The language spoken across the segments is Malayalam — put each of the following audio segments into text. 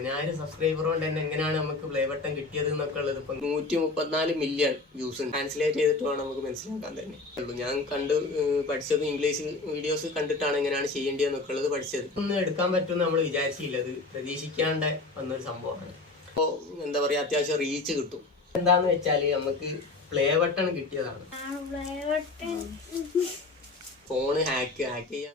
10,000 സബ്സ്ക്രൈബർ കൊണ്ട് തന്നെ എങ്ങനെയാണ് നമുക്ക് പ്ലേ ബട്ടൺ കിട്ടിയത് എന്നൊക്കെ ഉള്ളത് ഇപ്പം 134 മില്യൺ വ്യൂസ് ട്രാൻസ്ലേറ്റ് ചെയ്തിട്ട് വേണം നമുക്ക് മനസ്സിലാക്കാൻ തന്നെ ഉള്ളൂ. ഞാൻ പഠിച്ചത് ഇംഗ്ലീഷ് വീഡിയോസ് കണ്ടിട്ടാണ് എങ്ങനെയാണ് ചെയ്യേണ്ടതെന്നൊക്കെ ഉള്ളത് പഠിച്ചത്. ഒന്നും എടുക്കാൻ പറ്റുമെന്ന് നമ്മൾ വിചാരിച്ചില്ല. അത് പ്രതീക്ഷിക്കാണ്ട് വന്നൊരു സംഭവമാണ്. അപ്പോൾ എന്താ പറയുക, അത്യാവശ്യം റീച്ച് കിട്ടും. എന്താന്ന് വെച്ചാൽ നമുക്ക് പ്ലേ ബട്ടൺ കിട്ടിയതാണ്. ഫോണ് ഹാക്ക് ചെയ്യാൻ.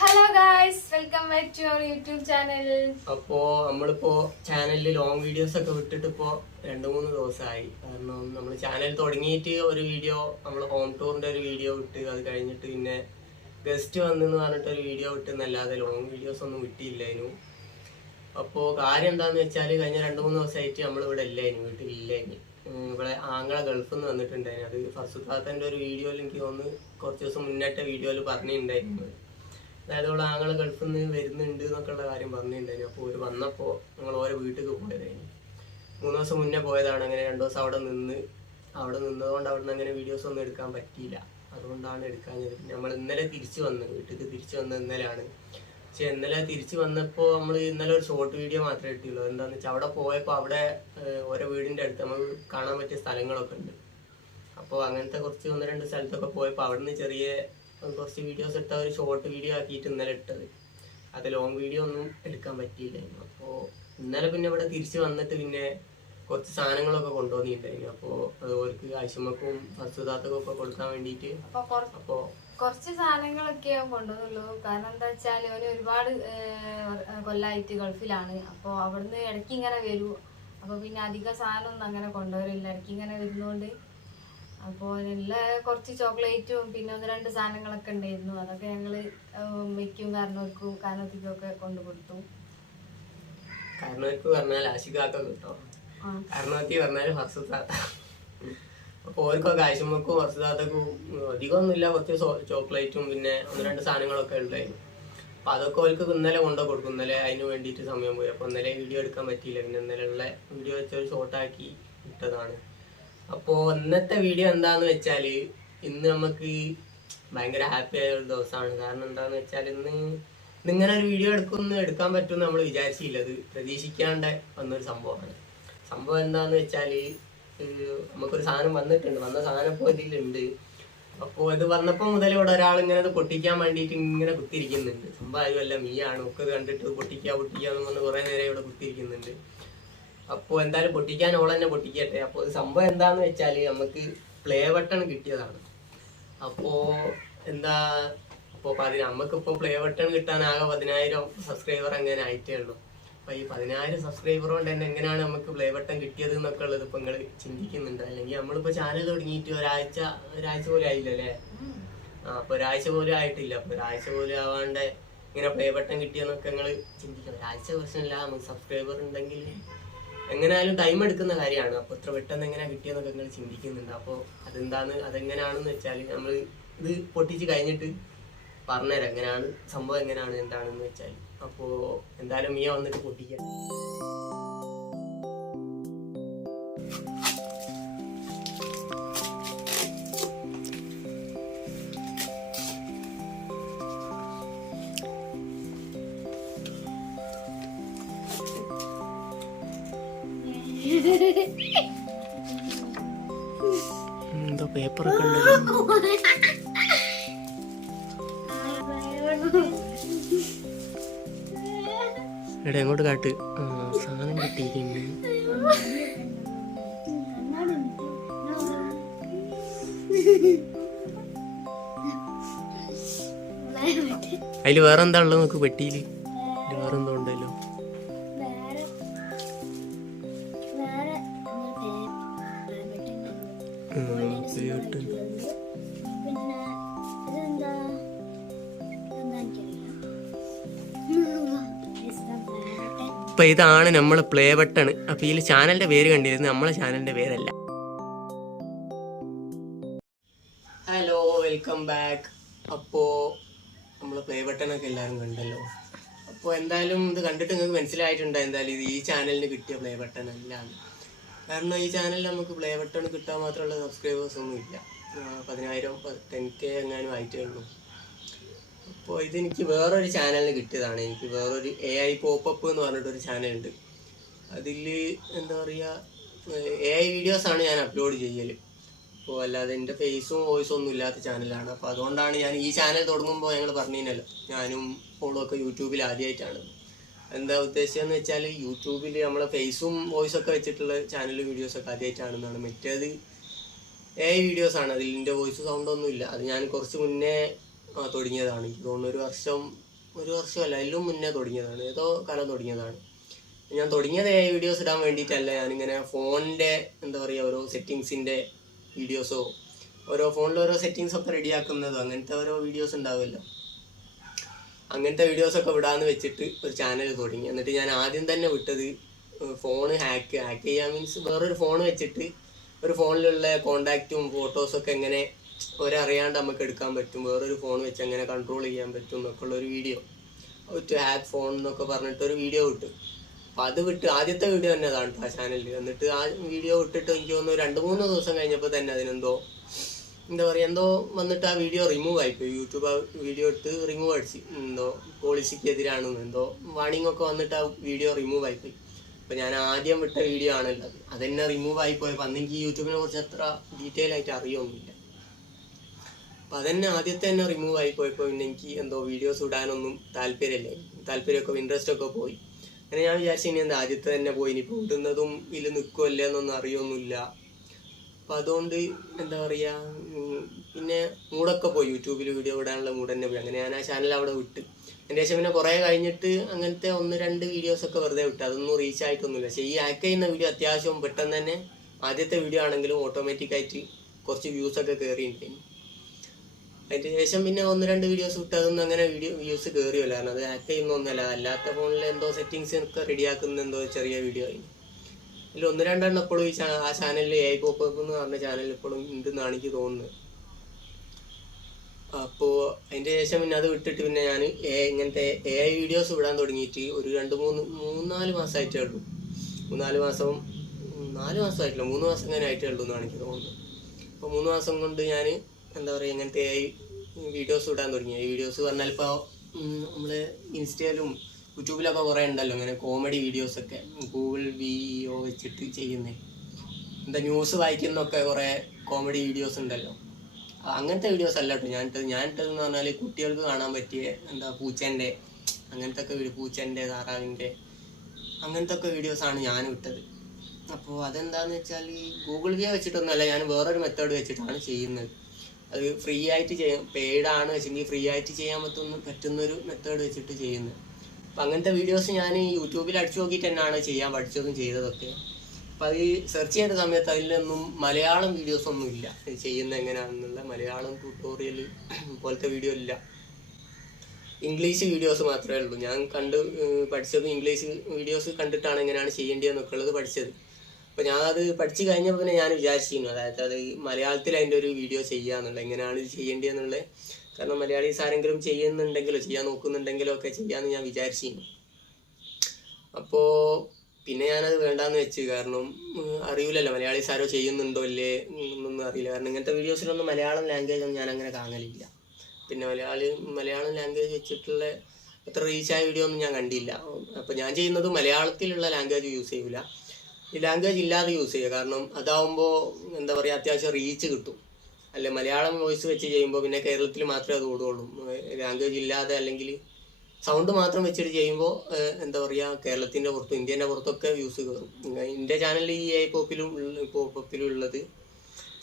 Hello guys, welcome back to your YouTube channel. അപ്പോ നമ്മളിപ്പോ ചാനലിൽ ലോങ് വീഡിയോസ് ഒക്കെ വിട്ടിട്ട് ഇപ്പോ 2-3 ദിവസമായി. കാരണം നമ്മൾ ചാനൽ തുടങ്ങിയിട്ട് ഒരു വീഡിയോ, നമ്മൾ ഹോം ടൂറിന്റെ ഒരു വീഡിയോ വിട്ട്, അത് കഴിഞ്ഞിട്ട് പിന്നെ ഗസ്റ്റ് വന്നെന്ന് പറഞ്ഞിട്ട് ഒരു വീഡിയോ വിട്ടെന്നല്ലാതെ ലോങ് വീഡിയോസ് ഒന്നും വിട്ടില്ലായിരുന്നു. അപ്പോൾ കാര്യം എന്താന്ന് വെച്ചാൽ കഴിഞ്ഞ 2-3 ദിവസമായിട്ട് നമ്മളിവിടെ ഇല്ലായിരുന്നു, വീട്ടിലില്ലായിരുന്നു. ഇവിടെ ആങ്ങളെ ഗൾഫിൽ നിന്ന് വന്നിട്ടുണ്ടായിരുന്നു. അത് ഫർസുത്താത്തൻ്റെ ഒരു വീഡിയോയിൽ എനിക്ക് തോന്നുന്നു കുറച്ച് ദിവസം മുന്നേറ്റ വീഡിയോയിൽ പറഞ്ഞിട്ടുണ്ടായിരുന്നു. അതായത് ഇവിടെ ആങ്ങളെ ഗൾഫിൽ നിന്ന് വരുന്നുണ്ട് എന്നൊക്കെയുള്ള കാര്യം പറഞ്ഞിട്ടുണ്ടായിരുന്നു. അപ്പോൾ ഒരു വന്നപ്പോൾ ഞങ്ങൾ ഓരോ വീട്ടിലേക്ക് പോയതായിരുന്നു. 3 ദിവസം മുന്നേ പോയതാണ്. അങ്ങനെ 2 ദിവസം അവിടെ നിന്നതുകൊണ്ട് അവിടെ നിന്ന് അങ്ങനെ വീഡിയോസ് ഒന്നും എടുക്കാൻ പറ്റിയില്ല. അതുകൊണ്ടാണ് എടുക്കാഞ്ഞത്. നമ്മൾ ഇന്നലെ വീട്ടിലേക്ക് തിരിച്ചു വന്നത് ഇന്നലെയാണ്. പക്ഷെ ഇന്നലെ തിരിച്ചു വന്നപ്പോൾ നമ്മൾ ഇന്നലെ ഒരു ഷോർട്ട് വീഡിയോ മാത്രമേ ഇട്ടുള്ളൂ. എന്താണെന്ന് വെച്ചാൽ അവിടെ പോയപ്പോൾ അവിടെ ഓരോ വീടിൻ്റെ അടുത്ത് നമുക്ക് കാണാൻ പറ്റിയ സ്ഥലങ്ങളൊക്കെ ഉണ്ട്. അപ്പോൾ അങ്ങനത്തെ കുറച്ച് 1-2 സ്ഥലത്തൊക്കെ പോയപ്പോൾ അവിടെ നിന്ന് ചെറിയ കുറച്ച് വീഡിയോസ് ഇട്ട ഒരു ഷോർട്ട് വീഡിയോ ആക്കിയിട്ട് ഇന്നലെ ഇട്ടത്. അത് ലോങ് വീഡിയോ ഒന്നും എടുക്കാൻ പറ്റിയില്ലായിരുന്നു. അപ്പോൾ ഇന്നലെ പിന്നെ ഇവിടെ തിരിച്ചു വന്നിട്ട് പിന്നെ കുറച്ച് സാധനങ്ങളൊക്കെ കൊണ്ടുവന്നിട്ടുണ്ടായിരുന്നു. അപ്പോൾ അവർക്ക് ആശുമക്കും ഫർസുദാത്തക്കും ഒക്കെ കൊടുക്കാൻ വേണ്ടിയിട്ട് അപ്പോൾ കുറച്ച് സാധനങ്ങളൊക്കെ കൊണ്ടുവന്നുള്ളൂ. കാരണം എന്താ വെച്ചാൽ അവന് ഒരുപാട് കൊല്ലായിട്ട് ഗൾഫിലാണ്. അപ്പോൾ അവിടുന്ന് ഇടയ്ക്ക് ഇങ്ങനെ വരൂ. അപ്പോൾ പിന്നെ അധികം സാധനമൊന്നും അങ്ങനെ കൊണ്ടുവരില്ല, ഇടയ്ക്ക് ഇങ്ങനെ വരുന്നതുകൊണ്ട്. അപ്പോൾ എല്ലാ കുറച്ച് ചോക്ലേറ്റും പിന്നെ 1-2 സാധനങ്ങളൊക്കെ ഉണ്ടായിരുന്നു. അതൊക്കെ ഞങ്ങൾ ഉമ്മയ്ക്കും കാരണവർക്കും ഒക്കെ കൊണ്ടു കൊടുത്തു. കാരണവർക്ക് പറഞ്ഞാൽ ആശികാക്ക കിട്ടോ, കാരണവർക്ക് പറഞ്ഞാൽ ഫർസുദാത്ത. അപ്പോൾ ഓർക്കൊക്കെ ആശുമക്കും ഫർസുദാത്തക്കും അധികമൊന്നുമില്ല, കുറച്ച് ചോക്ലേറ്റും പിന്നെ 1-2 സാധനങ്ങളൊക്കെ ഉണ്ടായിരുന്നു. അപ്പോൾ അതൊക്കെ അവർക്ക് ഇന്നലെ കൊണ്ടു കൊടുക്കും. ഇന്നലെ അതിന് വേണ്ടിയിട്ട് സമയം പോയി. അപ്പോൾ ഇന്നലെ വീഡിയോ എടുക്കാൻ പറ്റിയില്ല. പിന്നെ ഇന്നലെ ഉള്ള വീഡിയോ വെച്ചൊരു ഷോർട്ടാക്കി ഇട്ടതാണ്. അപ്പോൾ ഇന്നത്തെ വീഡിയോ എന്താന്ന് വെച്ചാൽ ഇന്ന് നമുക്ക് ഭയങ്കര ഹാപ്പി ആയ ഒരു ദിവസമാണ്. കാരണം എന്താന്ന് വെച്ചാൽ ഇന്നിങ്ങനെ ഒരു വീഡിയോ എടുക്കാൻ പറ്റുമെന്ന് നമ്മൾ വിചാരിച്ചില്ല. അത് പ്രതീക്ഷിക്കാണ്ട് വന്നൊരു സംഭവമാണ്. സംഭവം എന്താന്ന് വെച്ചാൽ നമുക്കൊരു സാധനം വന്ന സാധനം ഇപ്പോൾ ഇതിലുണ്ട്. അപ്പോൾ ഇത് വന്നപ്പോൾ മുതൽ ഇവിടെ ഒരാൾ ഇങ്ങനെ അത് പൊട്ടിക്കാൻ വേണ്ടിയിട്ട് ഇങ്ങനെ കുത്തിരിക്കുന്നുണ്ട്. സംഭവം ആരുമല്ല, മീയാണ്. ഒക്കെ കണ്ടിട്ട് പൊട്ടിക്കാന്ന് പറഞ്ഞ് കുറേ നേരം ഇവിടെ കുത്തിരിക്കുന്നുണ്ട്. അപ്പോൾ എന്തായാലും പൊട്ടിക്കാൻ ഓൾ തന്നെ പൊട്ടിക്കട്ടെ. അപ്പോൾ സംഭവം എന്താന്ന് വെച്ചാൽ നമുക്ക് പ്ലേ ബട്ടൺ കിട്ടിയതാണ്. അപ്പോൾ നമുക്കിപ്പോൾ പ്ലേ ബട്ടൺ കിട്ടാൻ ആകെ 10,000 സബ്സ്ക്രൈബർ അങ്ങനെ ആയിട്ടേ ഉള്ളൂ. അപ്പോൾ ഈ 10,000 സബ്സ്ക്രൈബർ കൊണ്ട് തന്നെ എങ്ങനെയാണ് നമുക്ക് പ്ലേ ബട്ടൺ കിട്ടിയത് എന്നൊക്കെ ഉള്ളത് ഇപ്പോൾ നിങ്ങൾ ചിന്തിക്കുന്നുണ്ട്. അല്ലെങ്കിൽ നമ്മളിപ്പോൾ ചാനൽ തുടങ്ങിയിട്ട് ഒരാഴ്ച പോലും ആയില്ലല്ലേ? അപ്പോൾ ഒരാഴ്ച പോലും ആയിട്ടില്ല. അപ്പോൾ ഒരാഴ്ച പോലും ആവാണ്ട് ഇങ്ങനെ പ്ലേ ബട്ടൺ കിട്ടിയെന്നൊക്കെ നിങ്ങൾ ചിന്തിക്കണം. ഒരാഴ്ച പ്രശ്നമില്ല, നമുക്ക് സബ്സ്ക്രൈബർ ഉണ്ടെങ്കിൽ എങ്ങനെയായാലും ടൈം എടുക്കുന്ന കാര്യമാണ്. അപ്പോൾ ഇത്ര പെട്ടെന്ന് എങ്ങനെയാണ് കിട്ടിയെന്നൊക്കെ നിങ്ങൾ ചിന്തിക്കുന്നുണ്ട്. അപ്പോൾ അതെങ്ങനെയാണെന്ന് വെച്ചാൽ നമ്മൾ ഇത് പൊട്ടിച്ച് കഴിഞ്ഞിട്ട് പറഞ്ഞുതരാം എങ്ങനെയാണ് സംഭവം, എങ്ങനെയാണ് എന്താണെന്ന് വെച്ചാൽ. അപ്പോൾ എന്തായാലും മിയ വന്നിട്ട് പൊട്ടിക്കാം. എന്തോ പേപ്പറൊക്കെ ഉണ്ടല്ലോ. എടാ എങ്ങോട്ട് കാട്ട്. സാധനം കിട്ടിയിരിക്കുന്നു. അതില് വേറെന്താ ഉള്ളത് നോക്ക്. പെട്ടിയില് വേറെന്തോ ഉണ്ടല്ലോ. അപ്പൊ ഇതാണ് നമ്മളെ പ്ലേ ബട്ടൺ. അപ്പൊ ഇതിൽ ചാനലിന്റെ പേര് കണ്ടിരുന്നു, നമ്മളെ ചാനലിന്റെ പേരല്ല. Hello, welcome back. അപ്പോൾ നമ്മളെ പ്ലേ ബട്ടണൊക്കെ എല്ലാവരും കണ്ടല്ലോ. അപ്പോൾ എന്തായാലും ഇത് കണ്ടിട്ട് നിങ്ങൾക്ക് മനസ്സിലായിട്ടുണ്ട് എന്തായാലും ഇത് ഈ ചാനലിന് കിട്ടിയ പ്ലേ ബട്ടൺ അല്ല. കാരണം ഈ ചാനലിൽ നമുക്ക് പ്ലേ ബട്ടൺ കിട്ടാൻ മാത്രമുള്ള സബ്സ്ക്രൈബേഴ്സ് ഒന്നും ഇല്ല. 10,000 10K എങ്ങാനും ആയിട്ടേ ഉള്ളൂ. അപ്പോൾ ഇതെനിക്ക് വേറൊരു ചാനലിന് കിട്ടിയതാണ്. എനിക്ക് വേറൊരു AI പോപ്പപ്പ് എന്ന് പറഞ്ഞിട്ടൊരു ചാനലുണ്ട്. അതിൽ എന്താ പറയുക, AI വീഡിയോസാണ് ഞാൻ അപ്ലോഡ് ചെയ്യൽ. അപ്പോൾ അല്ലാതെ എൻ്റെ ഫേസും വോയിസും ഒന്നും ഇല്ലാത്ത ചാനലാണ്. അപ്പോൾ അതുകൊണ്ടാണ് ഞാൻ ഈ ചാനൽ തുടങ്ങുമ്പോൾ ഞങ്ങൾ പറഞ്ഞില്ലല്ലോ, ഞാനും ഫോളും ഒക്കെ യൂട്യൂബിൽ ആദ്യമായിട്ടാണ്. എന്താ ഉദ്ദേശിച്ചതെന്ന് വെച്ചാൽ, യൂട്യൂബിൽ നമ്മളെ ഫേസും വോയിസൊക്കെ വെച്ചിട്ടുള്ള ചാനൽ വീഡിയോസൊക്കെ ആദ്യമായിട്ടാണെന്നാണ്. മറ്റേത് AI വീഡിയോസാണ്, അതിൽ എൻ്റെ വോയിസ് സൗണ്ടൊന്നും ഇല്ല. അത് ഞാൻ കുറച്ച് മുന്നേ തുടങ്ങിയതാണ്. എനിക്ക് തോന്നുന്നു ഒരു വർഷമല്ല, അതിലും മുന്നേ തുടങ്ങിയതാണ്, ഏതോ കാലം തുടങ്ങിയതാണ്. ഞാൻ തുടങ്ങിയത് AI വീഡിയോസ് ഇടാൻ വേണ്ടിയിട്ടല്ല. ഞാനിങ്ങനെ ഫോണിൻ്റെ എന്താ പറയുക, ഓരോ സെറ്റിങ്സിൻ്റെ വീഡിയോസോ, ഓരോ ഫോണിൽ ഓരോ സെറ്റിങ്സൊക്കെ റെഡിയാക്കുന്നതോ അങ്ങനത്തെ ഓരോ വീഡിയോസ് ഉണ്ടാവുമല്ലോ, അങ്ങനത്തെ വീഡിയോസൊക്കെ വിടാമെന്ന് വെച്ചിട്ട് ഒരു ചാനൽ തുടങ്ങി. എന്നിട്ട് ഞാൻ ആദ്യം തന്നെ വിട്ടത് ഫോൺ ഹാക്ക് ചെയ്യാൻ, മീൻസ് വേറൊരു ഫോൺ വെച്ചിട്ട് ഒരു ഫോണിലുള്ള കോണ്ടാക്റ്റും ഫോട്ടോസൊക്കെ എങ്ങനെ ഒരറിയാണ്ട് നമുക്ക് എടുക്കാൻ പറ്റും, വേറൊരു ഫോൺ വെച്ച് എങ്ങനെ കൺട്രോൾ ചെയ്യാൻ പറ്റും എന്നൊക്കെ ഉള്ളൊരു വീഡിയോ, ടു ഹാക്ക് ഫോൺ എന്നൊക്കെ പറഞ്ഞിട്ടൊരു വീഡിയോ വിട്ടു. അപ്പോൾ അത് വിട്ട് ആദ്യത്തെ വീഡിയോ തന്നെ അതാണ് ആ ചാനലിൽ. എന്നിട്ട് ആ വീഡിയോ വിട്ടിട്ട് എനിക്ക് തോന്നുന്നു 2-3 ദിവസം കഴിഞ്ഞപ്പോൾ തന്നെ അതിനെന്തോ എന്താ പറയുക, എന്തോ വന്നിട്ട് ആ വീഡിയോ റിമൂവ് ആയിപ്പോയി. യൂട്യൂബ് ആ വീഡിയോ എടുത്ത് റിമൂവ് അടിച്ച്, എന്തോ പോളിസിക്ക് എതിരാണെന്ന് എന്തോ വാണിംഗ് ഒക്കെ വന്നിട്ട് ആ വീഡിയോ റിമൂവ് ആയിപ്പോയി. അപ്പോൾ ഞാൻ ആദ്യം വിട്ട വീഡിയോ ആണല്ലോ അത് തന്നെ റിമൂവ് ആയിപ്പോയപ്പോൾ അന്ന് എനിക്ക് യൂട്യൂബിനെ കുറിച്ച് അത്ര ഡീറ്റെയിൽ ആയിട്ട് അറിയൊന്നുമില്ല. അപ്പം അതന്നെ ആദ്യത്തെ തന്നെ റിമൂവ് ആയിപ്പോയപ്പോൾ പിന്നെ എനിക്ക് എന്തോ വീഡിയോസ് ഇടാനൊന്നും താല്പര്യമൊക്കെ ഇൻട്രസ്റ്റ് ഒക്കെ പോയി. അങ്ങനെ ഞാൻ വിചാരിച്ചു ഇനി എന്താ ആദ്യത്തെ തന്നെ പോയി, ഇനിയിപ്പോൾ ഇടുന്നതും ഇതിൽ നിൽക്കുമല്ലേ എന്നൊന്നും അറിയൊന്നുമില്ല. അപ്പം അതുകൊണ്ട് എന്താ പറയുക, പിന്നെ മൂടൊക്കെ പോയി, യൂട്യൂബിൽ വീഡിയോ ഇടാനുള്ള മൂഡ് തന്നെ പോയി. അങ്ങനെ ഞാൻ ആ ചാനൽ അവിടെ വിട്ട്. അതിൻ്റെ ശേഷം പിന്നെ കുറേ കഴിഞ്ഞിട്ട് അങ്ങനത്തെ 1-2 വീഡിയോസൊക്കെ വെറുതെ വിട്ട്, അതൊന്നും റീച്ച് ആയിട്ടൊന്നുമില്ല. പക്ഷേ ഈ ഹാക്ക് ചെയ്യുന്ന വീഡിയോ അത്യാവശ്യം പെട്ടെന്ന് തന്നെ ആദ്യത്തെ വീഡിയോ ആണെങ്കിലും ഓട്ടോമാറ്റിക്കായിട്ട് കുറച്ച് വ്യൂസൊക്കെ കയറിയിട്ടുണ്ടായിരുന്നു. അതിന് ശേഷം പിന്നെ 1-2 വീഡിയോസ് വിട്ട് അതൊന്നും അങ്ങനെ വ്യൂസ് കയറിയല്ല, കാരണം അത് ഹാക്ക് ചെയ്യുന്നൊന്നുമല്ല, അല്ലാത്ത ഫോണിൽ എന്തോ സെറ്റിങ്സ് ഒക്കെ റെഡിയാക്കുന്ന എന്തോ ചെറിയ വീഡിയോ ആയി. അതിൽ 1-2 എണ്ണം ഇപ്പോഴും ആ ചാനലിൽ AI പോപ്പപ്പ് എന്ന് പറഞ്ഞ ചാനലിൽ ഇപ്പോഴും ഉണ്ടെന്നാണ് എനിക്ക് തോന്നുന്നത്. അപ്പോൾ അതിൻ്റെ ശേഷം പിന്നെ അത് വിട്ടിട്ട് പിന്നെ ഞാൻ ഇങ്ങനത്തെ AI വീഡിയോസ് വിടാൻ തുടങ്ങിയിട്ട് ഒരു 2-3-4 മാസമായിട്ടേ ഉള്ളൂ. 4 മാസമായിട്ടില്ല, 3 മാസം അങ്ങനെ ആയിട്ടേ ഉള്ളൂ എന്നാണ് എനിക്ക് തോന്നുന്നത്. അപ്പോൾ 3 മാസം കൊണ്ട് ഞാൻ എന്താ പറയുക, ഇങ്ങനത്തെ AI വീഡിയോസ് വിടാൻ തുടങ്ങി. ഈ വീഡിയോസ് പറഞ്ഞാൽ ഇപ്പോൾ നമ്മൾ ഇൻസ്റ്റയിലും യൂട്യൂബിലൊക്കെ കുറേ ഉണ്ടല്ലോ ഇങ്ങനെ കോമഡി വീഡിയോസൊക്കെ, ഗൂഗിൾ VO വെച്ചിട്ട് ചെയ്യുന്നത്, എന്താ ന്യൂസ് വായിക്കുന്നൊക്കെ കുറേ കോമഡി വീഡിയോസ് ഉണ്ടല്ലോ, അങ്ങനത്തെ വീഡിയോസ് അല്ല കേട്ടോ ഞാനിട്ടതെന്ന് പറഞ്ഞാൽ കുട്ടികൾക്ക് കാണാൻ പറ്റിയ എന്താ പൂച്ചേൻ്റെ പൂച്ചേൻ്റെ താറാവിൻ്റെ അങ്ങനത്തെ ഒക്കെ വീഡിയോസാണ് ഞാൻ വിട്ടത്. അപ്പോൾ അതെന്താണെന്ന് വെച്ചാൽ ഗൂഗിൾ VO വെച്ചിട്ടൊന്നുമല്ല, ഞാൻ വേറൊരു മെത്തേഡ് വെച്ചിട്ടാണ് ചെയ്യുന്നത്. അത് ഫ്രീ ആയിട്ട് പെയ്ഡാണ് വെച്ചെങ്കിൽ ഫ്രീ ആയിട്ട് ചെയ്യാൻ പറ്റുന്നൊരു മെത്തേഡ് വെച്ചിട്ട് ചെയ്യുന്നത്. അപ്പം അങ്ങനത്തെ വീഡിയോസ് ഞാൻ യൂട്യൂബിൽ അടിച്ചു നോക്കിയിട്ട് തന്നെയാണ് ചെയ്യാൻ പഠിച്ചതും ചെയ്തതൊക്കെ. അപ്പം അത് സെർച്ച് ചെയ്യുന്ന സമയത്ത് അതിലൊന്നും മലയാളം വീഡിയോസ് ഒന്നും ഇല്ല, ചെയ്യുന്നത് എങ്ങനെയാണെന്നുള്ള മലയാളം ട്യൂട്ടോറിയൽ പോലത്തെ വീഡിയോ ഇല്ല, ഇംഗ്ലീഷ് വീഡിയോസ് മാത്രമേ ഉള്ളൂ. ഞാൻ പഠിച്ചത് ഇംഗ്ലീഷ് വീഡിയോസ് കണ്ടിട്ടാണ് എങ്ങനെയാണ് ചെയ്യേണ്ടതെന്നൊക്കെ ഉള്ളത് പഠിച്ചത്. അപ്പോൾ ഞാനത് പഠിച്ചു കഴിഞ്ഞപ്പോൾ പിന്നെ ഞാൻ വിചാരിച്ചിരുന്നു, അതായത് അത് മലയാളത്തിൽ അതിൻ്റെ ഒരു വീഡിയോ ചെയ്യാന്നുള്ളത്, എങ്ങനെയാണ് ഇത് ചെയ്യേണ്ടതെന്നുള്ളത്. കാരണം മലയാളീസ് ആരെങ്കിലും ചെയ്യുന്നുണ്ടെങ്കിലോ ചെയ്യാൻ നോക്കുന്നുണ്ടെങ്കിലോ ഒക്കെ ചെയ്യാമെന്ന് ഞാൻ വിചാരിച്ചിരുന്നു. അപ്പോൾ പിന്നെ ഞാനത് വേണ്ടാന്ന് വെച്ച്, കാരണം അറിയില്ലല്ലോ മലയാളീസ് ആരോ ചെയ്യുന്നുണ്ടോ ഇല്ലേ എന്നൊന്നും അറിയില്ല. കാരണം ഇങ്ങനത്തെ വീഡിയോസിലൊന്നും മലയാളം ലാംഗ്വേജ് ഒന്നും ഞാൻ അങ്ങനെ കാണലില്ല. പിന്നെ മലയാളം ലാംഗ്വേജ് വെച്ചിട്ടുള്ള അത്ര റീച്ചായ വീഡിയോ ഒന്നും ഞാൻ കണ്ടില്ല. അപ്പോൾ ഞാൻ ചെയ്യുന്നത് മലയാളത്തിലുള്ള ലാംഗ്വേജ് യൂസ് ചെയ്യില്ല, ഈ ലാംഗ്വേജ് ഇല്ലാതെ യൂസ് ചെയ്യുക. കാരണം അതാവുമ്പോൾ എന്താ പറയുക, അത്യാവശ്യം റീച്ച് കിട്ടും. അല്ലെ മലയാളം വോയിസ് വെച്ച് ചെയ്യുമ്പോൾ പിന്നെ കേരളത്തിൽ മാത്രമേ അത് ഓടുകയുള്ളൂ. ലാംഗ്വേജ് ഇല്ലാതെ അല്ലെങ്കിൽ സൗണ്ട് മാത്രം വെച്ചിട്ട് ചെയ്യുമ്പോൾ എന്താ പറയുക, കേരളത്തിൻ്റെ പുറത്തും ഇന്ത്യൻ്റെ പുറത്തൊക്കെ വ്യൂസ് കയറും. എൻ്റെ ചാനലിൽ ഈ AI പോപ്പപ്പിലും ഉള്ളത്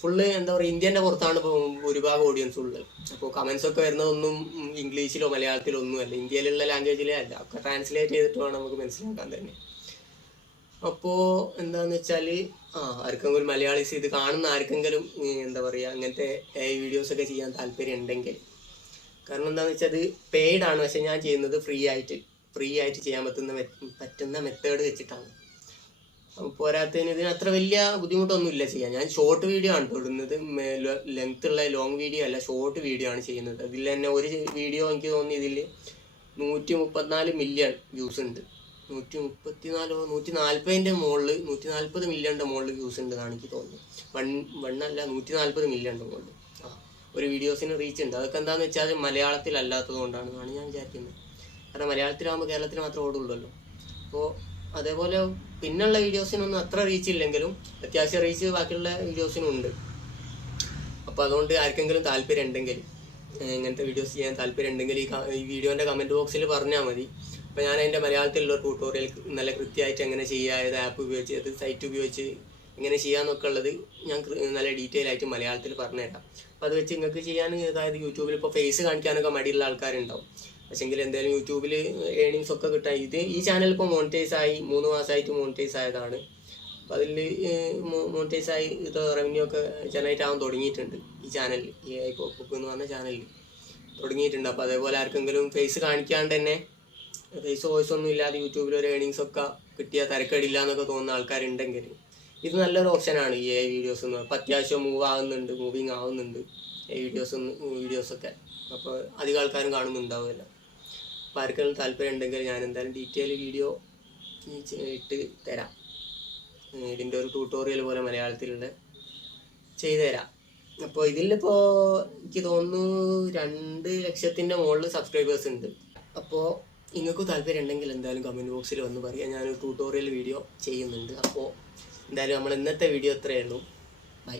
ഫുള്ള് എന്താ പറയുക, ഇന്ത്യൻ്റെ പുറത്താണ് ഇപ്പോൾ ഭൂരിഭാഗം ഓഡിയൻസ് ഉള്ളത്. അപ്പോൾ കമൻസൊക്കെ വരുന്നതൊന്നും ഇംഗ്ലീഷിലോ മലയാളത്തിലോ ഒന്നുമല്ല, ഇന്ത്യയിലുള്ള ലാംഗ്വേജിലേ അല്ല, ഒക്കെ ട്രാൻസ്ലേറ്റ് ചെയ്തിട്ട് വേണം നമുക്ക് മനസ്സിലാക്കാൻ തന്നെ. അപ്പോൾ എന്താന്ന് വെച്ചാൽ ആർക്കെങ്കിലും മലയാളീസ് ഇത് കാണുന്ന ആർക്കെങ്കിലും എന്താ പറയുക, അങ്ങനത്തെ AI വീഡിയോസൊക്കെ ചെയ്യാൻ താല്പര്യം ഉണ്ടെങ്കിൽ, കാരണം എന്താണെന്ന് വെച്ചാൽ അത് പെയ്ഡാണ്, പക്ഷെ ഞാൻ ചെയ്യുന്നത് ഫ്രീ ആയിട്ട് ചെയ്യാൻ പറ്റുന്ന മെത്തേഡ് വെച്ചിട്ടാണ്. പോരാത്തതിന് ഇതിന് അത്ര വലിയ ബുദ്ധിമുട്ടൊന്നുമില്ല ചെയ്യാൻ. ഞാൻ ഷോർട്ട് വീഡിയോ ആണ് ഇടുന്നത്, ലെങ്ത്തുള്ള ലോങ് വീഡിയോ അല്ല, ഷോർട്ട് വീഡിയോ ആണ് ചെയ്യുന്നത്. അതിൽ തന്നെ ഒരു വീഡിയോ എനിക്ക് തോന്നി ഇതിൽ 134 മില്യൺ വ്യൂസ് ഉണ്ട്, 140 മുകളിൽ 140 മില്യണിൻ്റെ മുകളിൽ വ്യൂസ് ഉണ്ടെന്നാണ് എനിക്ക് തോന്നുന്നത്. 140 മില്യണിൻ്റെ മുകളിൽ ഒരു വീഡിയോസിന് റീച്ച് ഉണ്ട്. അതൊക്കെ എന്താണെന്ന് വെച്ചാൽ മലയാളത്തിലല്ലാത്തത് കൊണ്ടാണെന്നാണ് ഞാൻ വിചാരിക്കുന്നത്. കാരണം മലയാളത്തിലാകുമ്പോൾ കേരളത്തിൽ മാത്രമേ ഓടുള്ളൂ. അപ്പോൾ അതേപോലെ പിന്നുള്ള വീഡിയോസിനൊന്നും അത്ര റീച്ച് ഇല്ലെങ്കിലും അത്യാവശ്യം റീച്ച് ബാക്കിയുള്ള വീഡിയോസിനും ഉണ്ട്. അപ്പോൾ അതുകൊണ്ട് ആർക്കെങ്കിലും താല്പര്യം ഉണ്ടെങ്കിൽ, ഇങ്ങനത്തെ വീഡിയോസ് ചെയ്യാൻ താല്പര്യം ഉണ്ടെങ്കിൽ ഈ വീഡിയോൻ്റെ കമൻറ്റ് ബോക്സിൽ പറഞ്ഞാൽ മതി. അപ്പോൾ ഞാൻ അതിൻ്റെ മലയാളത്തിലുള്ള ട്യൂട്ടോറിയൽ നല്ല കൃത്യമായിട്ട് എങ്ങനെ ചെയ്യുക, ഏത് ആപ്പ് ഉപയോഗിച്ച് ഏത് സൈറ്റ് ഉപയോഗിച്ച് എങ്ങനെ ചെയ്യാമെന്നൊക്കെ ഉള്ളത് ഞാൻ നല്ല ഡീറ്റെയിൽ ആയിട്ട് മലയാളത്തിൽ പറഞ്ഞുതരാം. അപ്പോൾ അത് വെച്ച് നിങ്ങൾക്ക് ചെയ്യാൻ, അതായത് യൂട്യൂബിൽ ഇപ്പോൾ ഫേസ് കാണിക്കാനൊക്കെ മടിയുള്ള ആൾക്കാരുണ്ടാവും. പക്ഷേങ്കിൽ എന്തായാലും യൂട്യൂബിൽ ഏണിങ്സ് ഒക്കെ കിട്ടാൻ ഈ ചാനൽ ഇപ്പോൾ മോണിറ്റൈസ് ആയി 3 മാസമായിട്ട് മോണിറ്റൈസ് ആയതാണ്. അപ്പോൾ അതിൽ മോണിറ്റൈസ് ആയി ഇത് റവന്യൂ ഒക്കെ ജനറേറ്റ് ആവാൻ തുടങ്ങിയിട്ടുണ്ട്. ഈ ചാനലിൽ AI പോപ്പ് എന്ന് പറഞ്ഞ ചാനലിൽ തുടങ്ങിയിട്ടുണ്ട്. അപ്പോൾ അതേപോലെ ആർക്കെങ്കിലും ഫേസ് കാണിക്കാണ്ട് തന്നെ ഫേസ് വോയിസ് ഒന്നും ഇല്ലാതെ യൂട്യൂബിൽ ഒരു ഏണിങ്സ് ഒക്കെ കിട്ടിയാൽ തരക്കേടില്ല എന്നൊക്കെ തോന്നുന്ന ആൾക്കാരുണ്ടെങ്കിൽ ഇത് നല്ലൊരു ഓപ്ഷനാണ് ഈ AI വീഡിയോസ് എന്ന്. അപ്പോൾ അത്യാവശ്യം മൂവിങ് ആവുന്നുണ്ട് ഈ വീഡിയോസൊക്കെ. അപ്പോൾ അധികം ആൾക്കാരും കാണുന്നുണ്ടാവുമല്ലോ. അപ്പോൾ ആർക്കെങ്കിലും താല്പര്യം ഉണ്ടെങ്കിൽ ഞാൻ എന്തായാലും ഡീറ്റെയിൽ വീഡിയോ ഇട്ട് തരാം. ഇതിൻ്റെ ഒരു ട്യൂട്ടോറിയൽ പോലെ മലയാളത്തിലുള്ള ചെയ്തു തരാം. അപ്പോൾ ഇതിലിപ്പോൾ എനിക്ക് തോന്നുന്നു 2 ലക്ഷത്തിൻ്റെ മുകളിൽ സബ്സ്ക്രൈബേഴ്സ് ഉണ്ട്. അപ്പോൾ നിങ്ങൾക്ക് താല്പര്യം ഉണ്ടെങ്കിൽ എന്തായാലും കമൻറ്റ് ബോക്സിൽ വന്ന് പറയാം. ഞാനൊരു ട്യൂട്ടോറിയൽ വീഡിയോ ചെയ്യുന്നുണ്ട്. അപ്പോൾ എന്തായാലും നമ്മൾ ഇന്നത്തെ വീഡിയോ ഇത്രയേ ഉള്ളൂ. ബൈ.